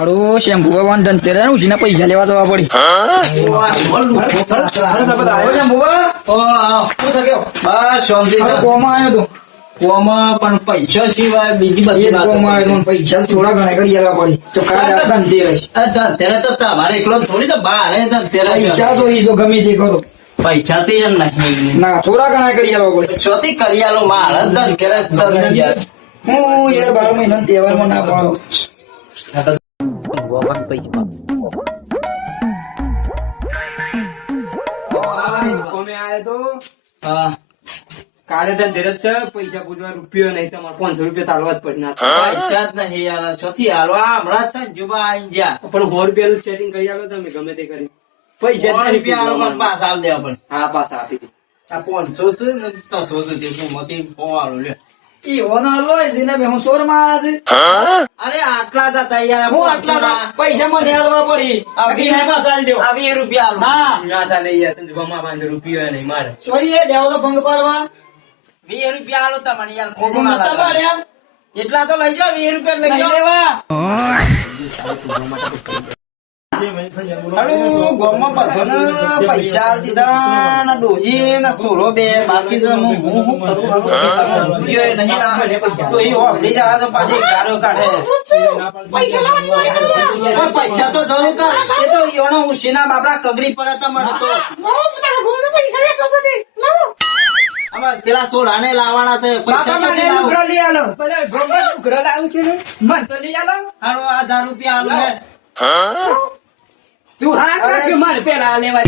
અડો shampoo ભગવાન ધનતેરસ નું જીના પૈસા લેવા જવા પડી. બસ શાંતિ કોમાં આવ્યો તું? કોમાં પણ પૈસા સિવાય બીજી એ બધી જ કોમાં આવ્યો તું. પૈસા થોડા ઘણા કરી આલવા પડી. તો કાલે ધનતેરસ. ધનતેરસ તો તમારે એકલો થોડી તો બાર ધનતેરસ પૈસા તો ઈ જો ગમે તે કરો. પૈસા તો એમ નહીં ના થોડા ઘણા કરી આલવા પડે. શોથી કરી આલો મારે ધનતેરસ ચાલે યાર. હું યાર 12 મહિના તહેવારમાં ના પાડો. હા કાલે ધનતેરસ છે, પૈસા પૂછવા રૂપિયો નહીં, તમારે 500 રૂપિયા તાલવા જ પડે. પૈસા જ નહીં યાર શોથી હાલો આ હમણાં છે ને જુબા આઈ જા પણ 100 રૂપિયાનું સેટિંગ કરી આલો તમે ગમે તે કરી. પૈસા જ નહીં રૂપિયા આલો પણ પૂછવા. પાસ આલ દેવા પડે. હા પાછા આપી દે. આ 500 છે ને 600 છે તે હું મતી પોવાળો લ્યો. ઈવો ના લોય છે ને બે હું સોર માળા છે. અરે આટલા હતા તૈયાર હું આટલા પૈસા મને આલવા પડી. બાકી ના પાછા આલજો. આ 20 રૂપિયા આલો. હા ના ચાલે યાર, સંજોગોમાં 500 રૂપિયો નહીં મારે. સોરી એ દેવો તો ભંગ પાડવા. 20 રૂપિયા આલો તમને યાર હું ખોટું ના નતા લાગે. પાડ્યા. એટલા તો લઈ જાઓ 20 રૂપિયા લઈ નહીં જાઓ. લેવા. અરે ગોમાં બધાને પૈસા આલ દીધા ને ડોહી ને સોરો બે બાકી તો હું કરું હાલો નહીં ના તો એ ઓફડી જા તો પાછી ગાળો કાઢે. પણ પૈસા તો જરૂર કર એ તો યોનો ઉશીના બાપડા કગડી પડે તો મને તો આમાં પેલા સોરાને લાવવાના છે પૈસા નથી લાવો. હાલો 1000 રૂપિયા આલો ને. તું હા મારે પેલા લેવા